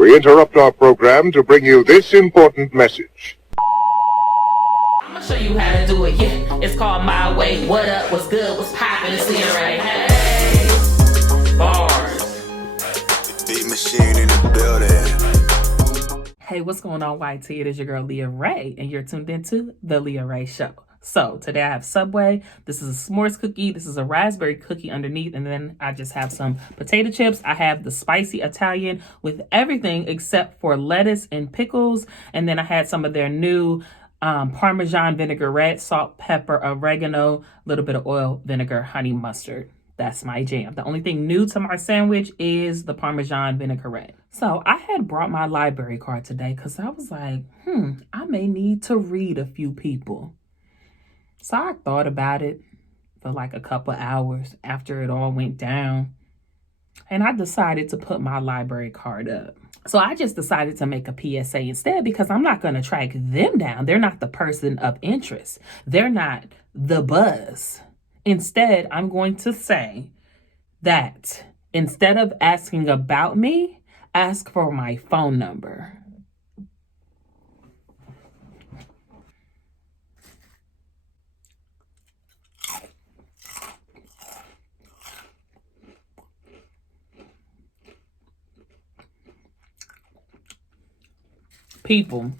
We interrupt our program to bring you this important message. I'm gonna show you how to do it, yeah. It's called My Way. What up, what's good, what's poppin', it's TheLeaRae. Hey, bars. Big machine in the building. Hey, what's going on, YT? It is your girl, TheLeaRae, and you're tuned into TheLeaRaeShow. So, today I have Subway. This is a s'mores cookie. This is a raspberry cookie underneath, and then I just have some potato chips. I have the spicy Italian with everything except for lettuce and pickles, and then I had some of their new Parmesan vinaigrette, salt, pepper, oregano, a little bit of oil, vinegar, honey mustard. That's my jam. The only thing new to my sandwich is the Parmesan vinaigrette. So I had brought my library card today because I was like, I may need to read a few people. So I thought about it for like a couple hours after it all went down. And I decided to put my library card up. So I just decided to make a PSA instead because I'm not going to track them down. They're not the person of interest. They're not the buzz. Instead, I'm going to say that instead of asking about me, ask for my phone number. People,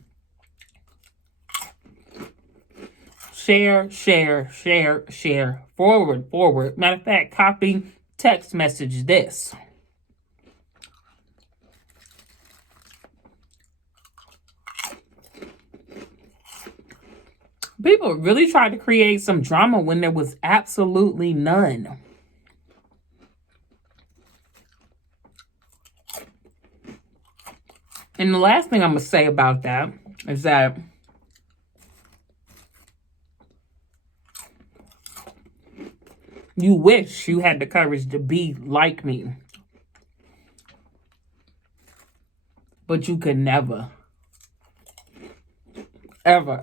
share, forward. Matter of fact, copy, text message this. People really tried to create some drama when there was absolutely none. And the last thing I'm going to say about that is that you wish you had the courage to be like me. But you could never, ever.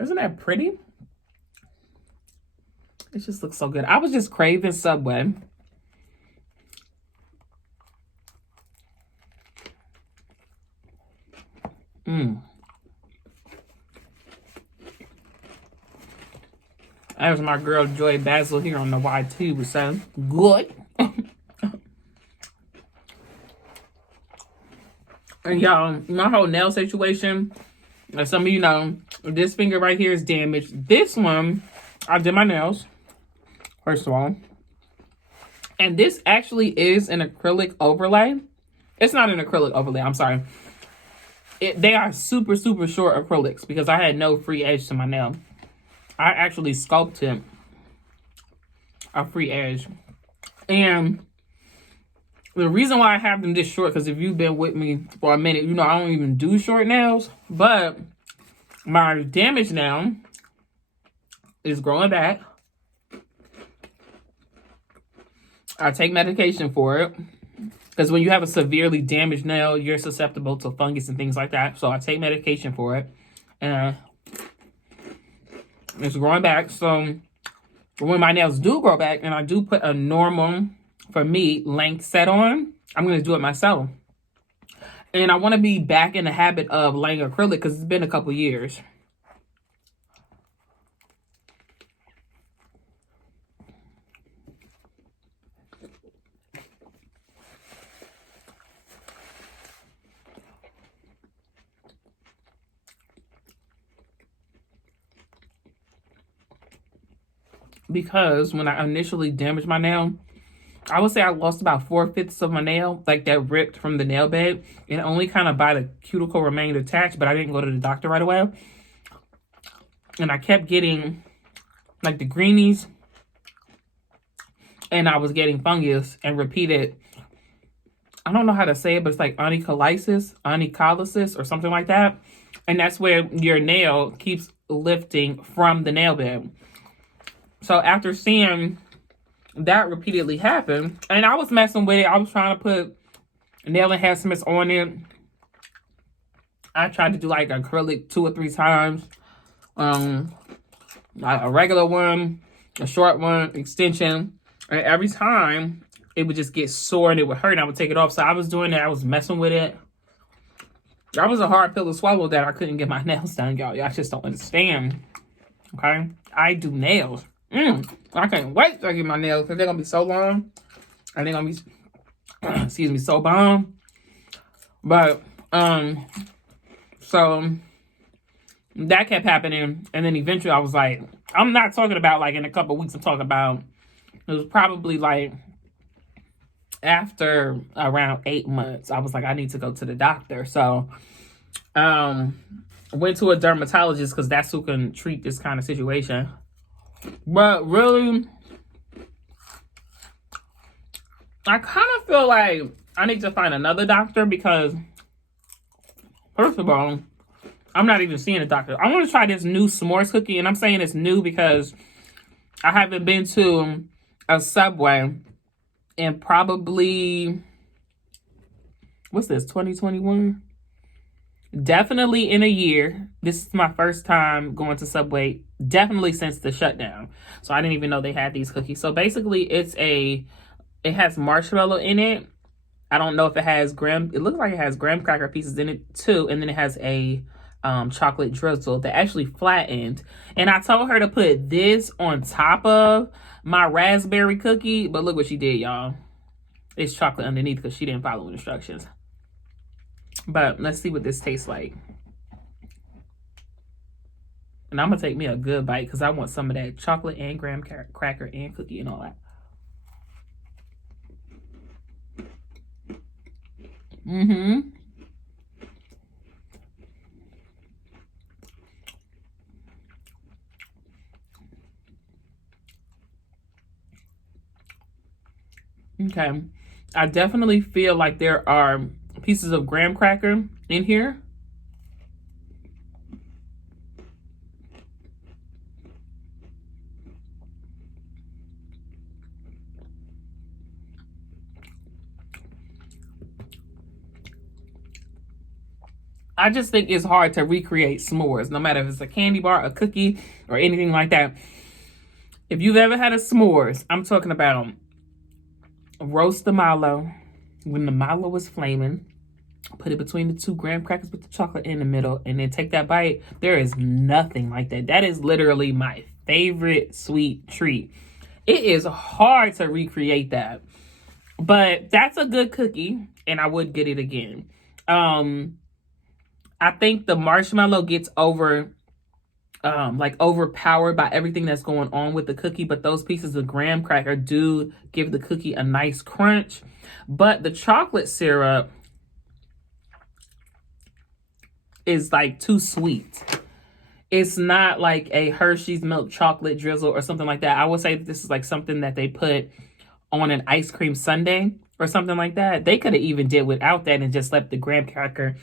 Isn't that pretty? It just looks so good. I was just craving Subway. As my girl Joy Basil here on the YT was saying, good. And y'all, my whole nail situation, as some of you know, this finger right here is damaged. This one, I did my nails, first of all. And this actually is an acrylic overlay. It's not an acrylic overlay, I'm sorry. They are super short acrylics because I had no free edge to my nail. I actually sculpted a free edge. And the reason why I have them this short, because if you've been with me for a minute, you know I don't even do short nails. But my damaged nail is growing back. I take medication for it. Because when you have a severely damaged nail, you're susceptible to fungus and things like that. So I take medication for it. And it's growing back. So when my nails do grow back and I do put a normal, for me, length set on, I'm going to do it myself. And I want to be back in the habit of laying acrylic because it's been a couple years. Because when I initially damaged my nail, I would say I lost about 4/5 of my nail, like that ripped from the nail bed. And only kind of by the cuticle remained attached, but I didn't go to the doctor right away. And I kept getting like the greenies. And I was getting fungus and repeated, I don't know how to say it, but it's like onycholysis or something like that. And that's where your nail keeps lifting from the nail bed. So after seeing that repeatedly happen, and I was messing with it, I was trying to put nail enhancements on it. I tried to do like acrylic 2 or 3 times. like a regular one, a short one, extension. And every time it would just get sore and it would hurt and I would take it off. So I was doing that. I was messing with it. That was a hard pill to swallow that I couldn't get my nails done, y'all. Y'all just don't understand. Okay? I do nails. I can't wait till I get my nails because they're going to be so long. And they're going to be, excuse me, so bomb. But, so that kept happening. And then eventually I was like, I'm not talking about like in a couple of weeks. I'm talking about, it was probably like after around 8 months. I was like, I need to go to the doctor. So, went to a dermatologist because that's who can treat this kind of situation. But really, I kind of feel like I need to find another doctor because, first of all, I'm not even seeing a doctor. I want to try this new s'mores cookie, and I'm saying it's new because I haven't been to a Subway in probably, what's this, 2021? Definitely in a year. This is my first time going to Subway, definitely since the shutdown. So I didn't even know they had these cookies. So basically it has marshmallow in it. I don't know if it has it looks like it has graham cracker pieces in it too. And then it has a chocolate drizzle that actually flattened. And I told her to put this on top of my raspberry cookie, but look what she did, y'all. It's chocolate underneath because she didn't follow instructions. But let's see what this tastes like. And I'm going to take me a good bite because I want some of that chocolate and graham cracker and cookie and all that. Okay. I definitely feel like there are pieces of graham cracker in here. I just think it's hard to recreate s'mores, no matter if it's a candy bar, a cookie, or anything like that. If you've ever had a s'mores, I'm talking about roast the mallow when the mallow was flaming. Put it between the two graham crackers with the chocolate in the middle, and then take that bite. There is nothing like that. That is literally my favorite sweet treat. It is hard to recreate that, but that's a good cookie, and I would get it again. I think the marshmallow gets overpowered by everything that's going on with the cookie, but those pieces of graham cracker do give the cookie a nice crunch. But the chocolate syrup is like too sweet. It's not like a Hershey's milk chocolate drizzle or something like that. I would say that this is like something that they put on an ice cream sundae or something like that. They could have even did without that and just left the graham cracker,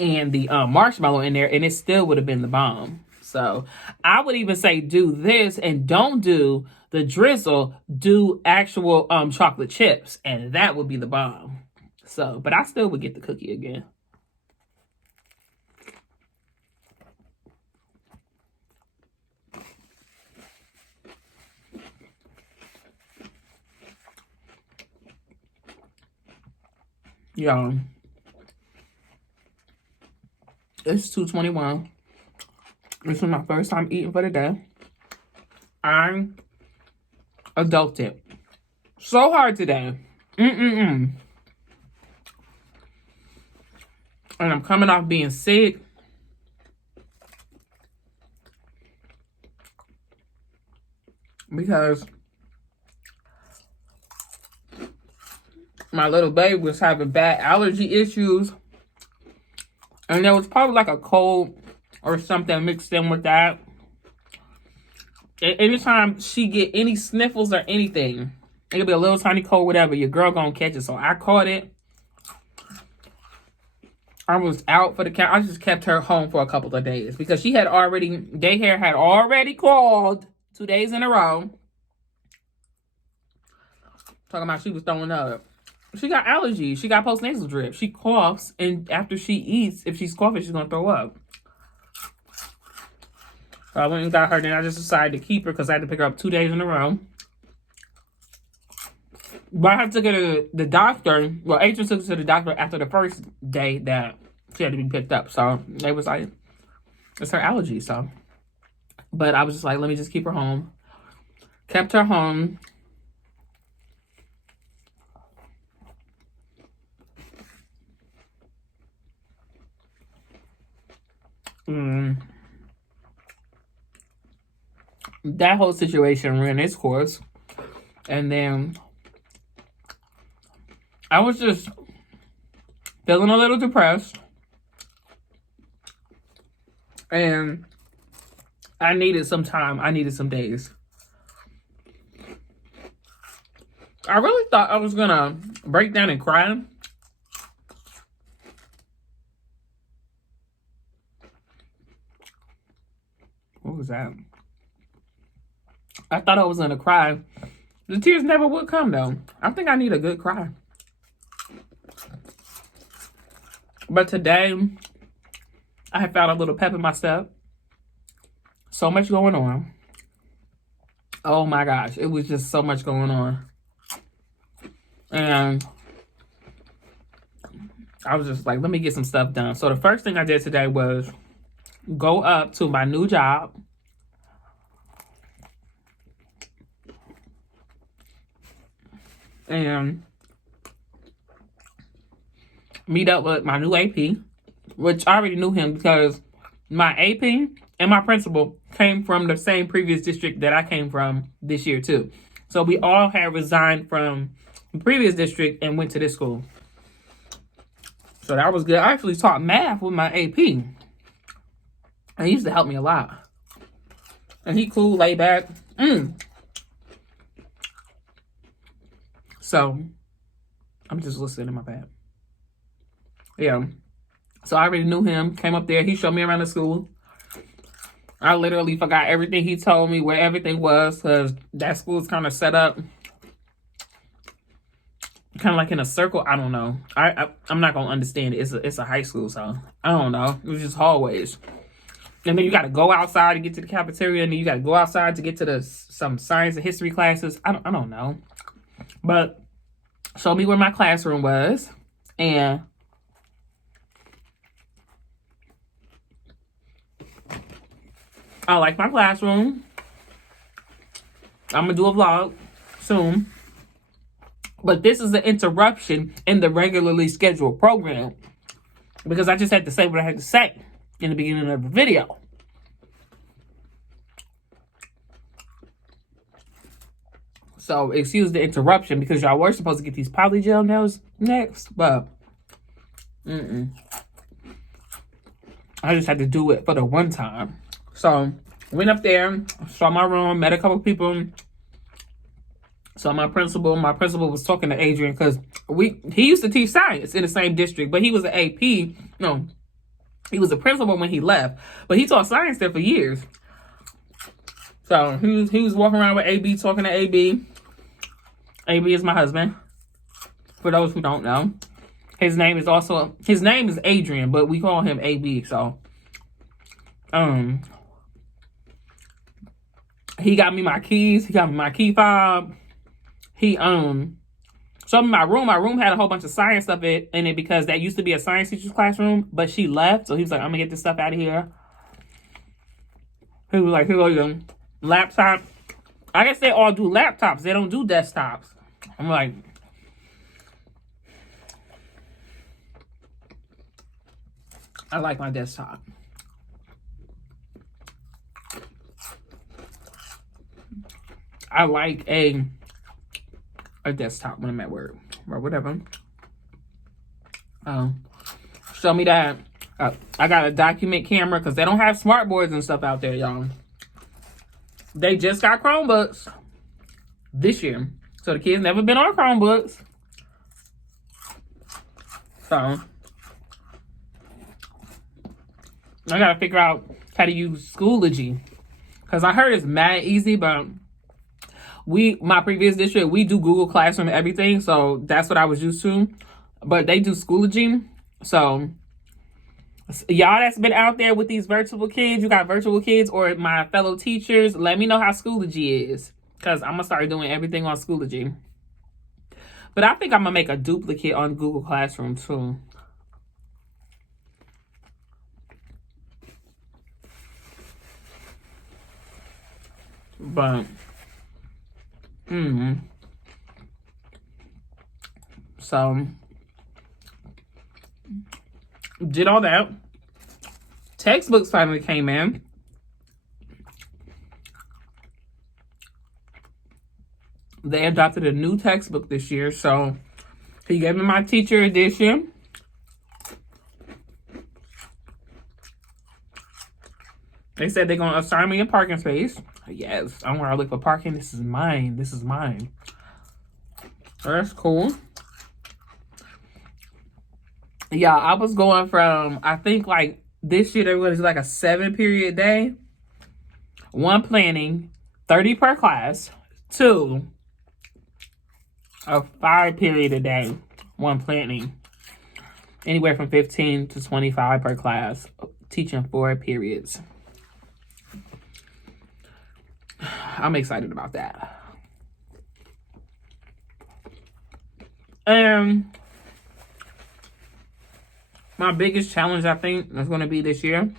and the marshmallow in there, and it still would have been the bomb. So I would even say do this and don't do the drizzle. Do actual chocolate chips, and that would be the bomb. So, but I still would get the cookie again. Y'all, it's 2:21. This is my first time eating for the day. I adulted so hard today. And I'm coming off being sick. Because my little baby was having bad allergy issues. And there was probably like a cold or something mixed in with that. Anytime she get any sniffles or anything, it could be a little tiny cold, whatever, your girl gonna catch it. So I caught it. I was out for the count. I just kept her home for a couple of days because she had already, daycare had already called 2 days in a row. Talking about she was throwing up. She got allergies. She got postnasal drip. She coughs, and after she eats, if she's coughing, she's gonna throw up. So I went and got her. Then I just decided to keep her because I had to pick her up 2 days in a row. But I had to get to the doctor. Well, Adrian took her to the doctor after the first day that she had to be picked up. So they was like, it's her allergy. So, but I was just like, let me just keep her home. Kept her home. That whole situation ran its course. And then I was just feeling a little depressed. And I needed some time. I needed some days. I really thought I was going to break down and cry. What was that? I thought I was going to cry. The tears never would come, though. I think I need a good cry. But today, I have found a little pep in my step. So much going on. Oh my gosh. It was just so much going on. And I was just like, let me get some stuff done. So the first thing I did today was go up to my new job. And meet up with my new AP, which I already knew him because my AP and my principal came from the same previous district that I came from this year too. So we all had resigned from the previous district and went to this school. So that was good. I actually taught math with my AP. And he used to help me a lot. And he cool, laid back. So, I'm just listening in my bed. Yeah. So, I already knew him. Came up there. He showed me around the school. I literally forgot everything he told me, where everything was. Because that school is kind of set up. Kind of like in a circle. I don't know. I'm not going to understand it. It's a high school, so I don't know. It was just hallways. And then you got to go outside to get to the cafeteria. And then you got to go outside to get to some science and history classes. I don't know. But showed me where my classroom was. And I like my classroom. I'm going to do a vlog soon. But this is an interruption in the regularly scheduled program. Because I just had to say what I had to say in the beginning of the video. So, excuse the interruption because y'all were supposed to get these polygel nails next. But, I just had to do it for the one time. So, went up there, saw my room, met a couple people. Saw my principal. My principal was talking to Adrian because he used to teach science in the same district. But he was an AP. No, he was a principal when he left. But he taught science there for years. So, he was walking around with AB, talking to AB. AB is my husband. For those who don't know. His name is Adrian, but we call him AB, so. He got me my keys. He got me my key fob. He, showed me my room. My room had a whole bunch of science stuff in it because that used to be a science teacher's classroom, but she left. So he was like, I'm gonna get this stuff out of here. He was like, here go your laptop. I guess they all do laptops. They don't do desktops. I'm like, I like my desktop. I like a desktop when I'm at work or whatever. Show me that. I got a document camera because they don't have smart boards and stuff out there, y'all. They just got Chromebooks this year. So the kids never been on Chromebooks. So I gotta figure out how to use Schoology. Because I heard it's mad easy, but my previous district, we do Google Classroom and everything. So that's what I was used to. But they do Schoology. So Y'all that's been out there with these virtual kids, you got virtual kids or my fellow teachers, let me know how Schoology is. Because I'm going to start doing everything on Schoology. But I think I'm going to make a duplicate on Google Classroom too. But, so, did all that. Textbooks finally came in. They adopted a new textbook this year, so he gave me my teacher edition. They said they're going to assign me a parking space. Yes, I don't want to look for parking. This is mine. This is mine. So that's cool. Yeah, I was going from, I think like this year, everybody's like a 7-period day. 1 planning, 30 per class. 2, a 5-period a day. 1 planning. Anywhere from 15 to 25 per class. Teaching 4 periods. I'm excited about that. And my biggest challenge, I think, that's going to be this year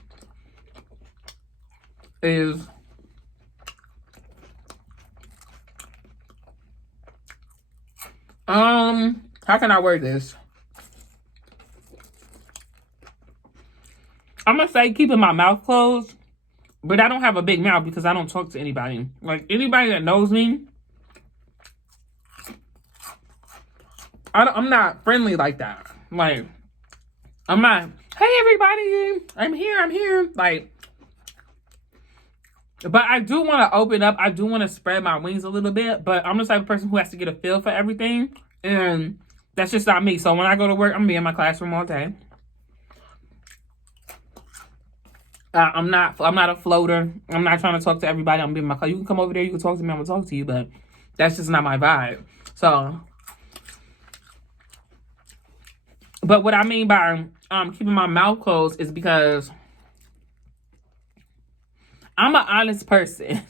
is how can I word this? I'm going to say keeping my mouth closed. But I don't have a big mouth because I don't talk to anybody. Like, anybody that knows me, I'm not friendly like that. Like, I'm not, hey, everybody, I'm here. Like, but I do want to open up. I do want to spread my wings a little bit. But I'm the type of person who has to get a feel for everything. And that's just not me. So when I go to work, I'm going to be in my classroom all day. I'm not a floater. I'm not trying to talk to everybody. I'm being my class. You can come over there. You can talk to me. I'm going to talk to you. But that's just not my vibe. So, but what I mean by keeping my mouth closed is because I'm an honest person.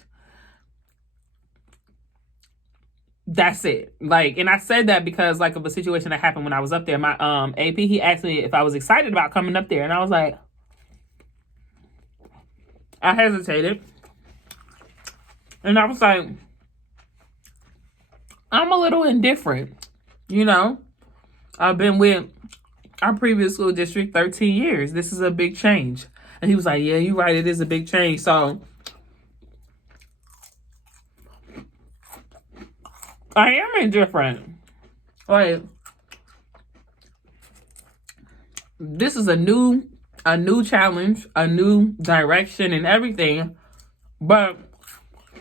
That's it. Like, and I said that because like of a situation that happened when I was up there. My AP, he asked me if I was excited about coming up there. And I was like, I hesitated. And I was like, I'm a little indifferent. You know, I've been with our previous school district 13 years. This is a big change. And he was like, yeah, you're right. It is a big change. So I am indifferent. Like, this is a new challenge, a new direction and everything. But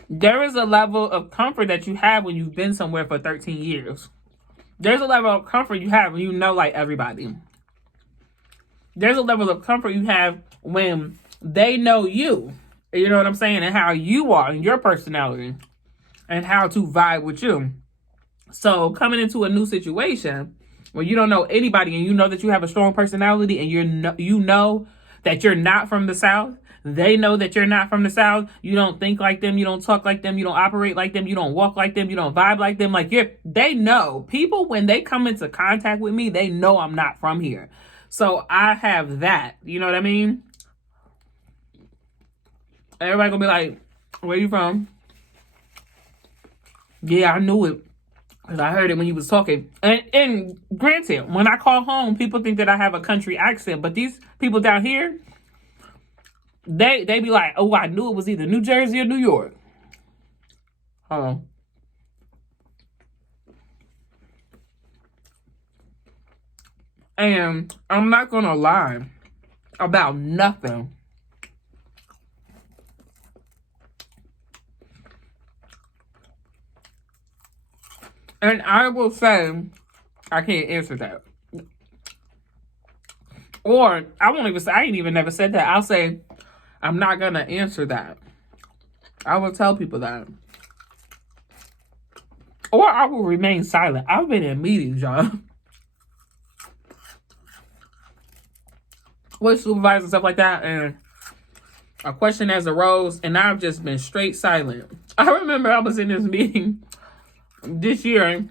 there is a level of comfort that you have when you've been somewhere for 13 years. There's a level of comfort you have when you know like everybody. There's a level of comfort you have when they know you. You know what I'm saying? And how you are and your personality. And how to vibe with you. So coming into a new situation where you don't know anybody and you know that you have a strong personality and you know that you're not from the South. They know that you're not from the South. You don't think like them. You don't talk like them. You don't operate like them. You don't walk like them. You don't vibe like them. Like they know. People, when they come into contact with me, they know I'm not from here. So I have that. You know what I mean? Everybody gonna be like, where you from? Yeah, I knew it. Because I heard it when you was talking. And granted, when I call home, people think that I have a country accent. But these people down here, they be like, oh, I knew it was either New Jersey or New York. Hold on. And I'm not going to lie about nothing. And I will say, I can't answer that. Or, I won't even say, I ain't even never said that. I'll say, I'm not going to answer that. I will tell people that. Or I will remain silent. I've been in meetings, y'all. with supervisors and stuff like that, and a question has arose, and I've just been straight silent. I remember I was in this meeting this year,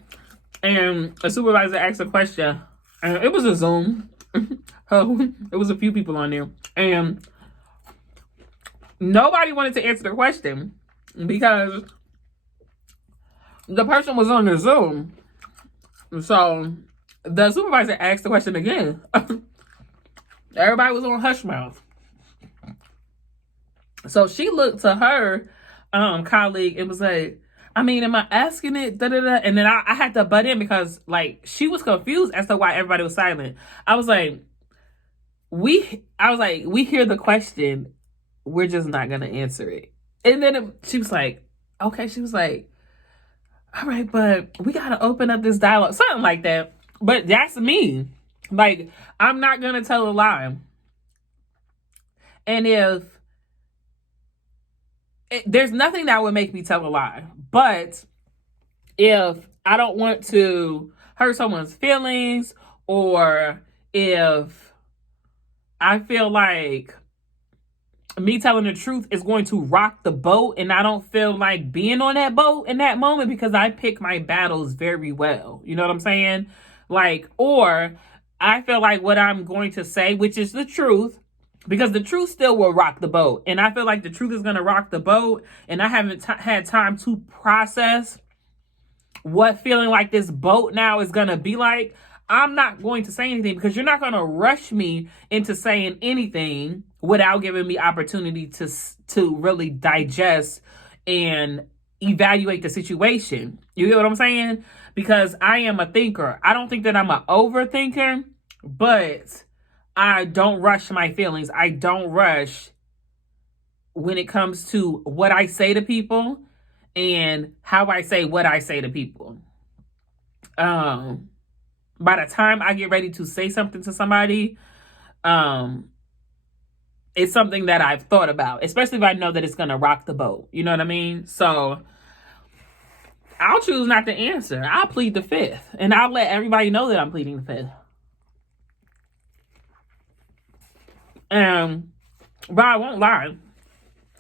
and a supervisor asked a question, and it was a Zoom. It was a few people on there, and nobody wanted to answer the question because the person was on the Zoom. So the supervisor asked the question again. Everybody was on hush mouth. So she looked to her colleague and was like, I mean, am I asking it? Da, da, da. And then I had to butt in because, like, she was confused as to why everybody was silent. I was like, we hear the question. We're just not going to answer it. And then she was like, okay. She was like, all right, but we got to open up this dialogue. Something like that. But that's me. Like, I'm not going to tell a lie. And there's nothing that would make me tell a lie. But if I don't want to hurt someone's feelings, or if I feel like me telling the truth is going to rock the boat, and I don't feel like being on that boat in that moment because I pick my battles very well. You know what I'm saying? Like, or I feel like what I'm going to say, which is the truth, because the truth still will rock the boat. And I feel like the truth is going to rock the boat. And I haven't had time to process what feeling like this boat now is going to be like. I'm not going to say anything because you're not going to rush me into saying anything without giving me opportunity to really digest and evaluate the situation. You get what I'm saying? Because I am a thinker. I don't think that I'm an overthinker, but I don't rush my feelings. I don't rush when it comes to what I say to people and how I say what I say to people. By the time I get ready to say something to somebody, it's something that I've thought about, especially if I know that it's going to rock the boat. You know what I mean? So I'll choose not to answer. I'll plead the fifth, and I'll let everybody know that I'm pleading the fifth. But I won't lie.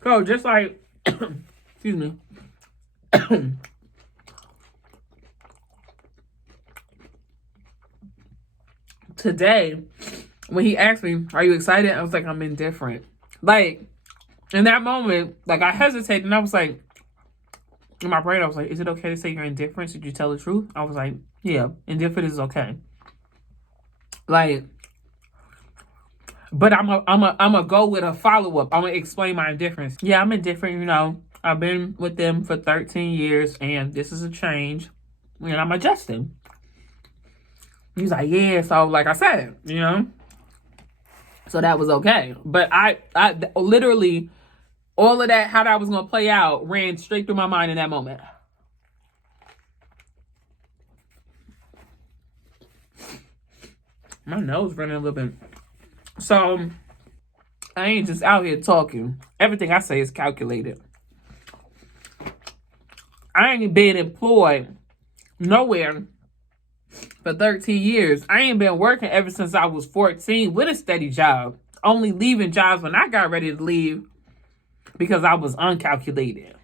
So just like, excuse me. Today, when he asked me, are you excited? I was like, I'm indifferent. Like, in that moment, like, I hesitated, and I was like, in my brain, I was like, is it okay to say you're indifferent? Should you tell the truth? I was like, yeah, indifferent is okay. Like, but I'm a go with a follow-up. I'm going to explain my indifference. Yeah, I'm indifferent, you know. I've been with them for 13 years, and this is a change, and I'm adjusting. He's like, yeah, so like I said, you know. So that was okay. But I literally, all of that, how that was going to play out, ran straight through my mind in that moment. My nose running a little bit. So, I ain't just out here talking. Everything I say is calculated. I ain't been employed nowhere for 13 years. I ain't been working ever since I was 14 with a steady job. Only leaving jobs when I got ready to leave because I was uncalculated.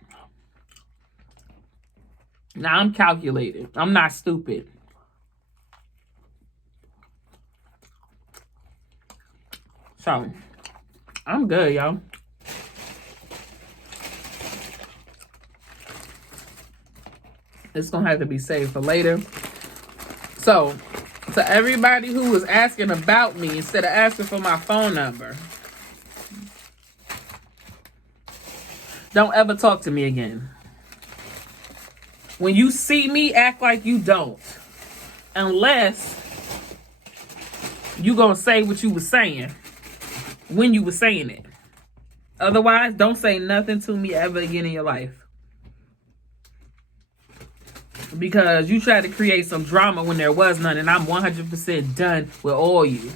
Now I'm calculated. I'm not stupid. So, I'm good, y'all. It's going to have to be saved for later. So, to everybody who was asking about me instead of asking for my phone number, don't ever talk to me again. When you see me, act like you don't. Unless you gonna say what you was saying when you was saying it. Otherwise, don't say nothing to me ever again in your life. Because you tried to create some drama when there was none, and I'm 100% done with all you.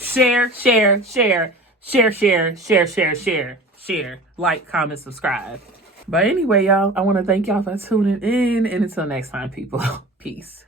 Share. Like, comment, subscribe. But anyway, y'all, I want to thank y'all for tuning in. And until next time, people, peace.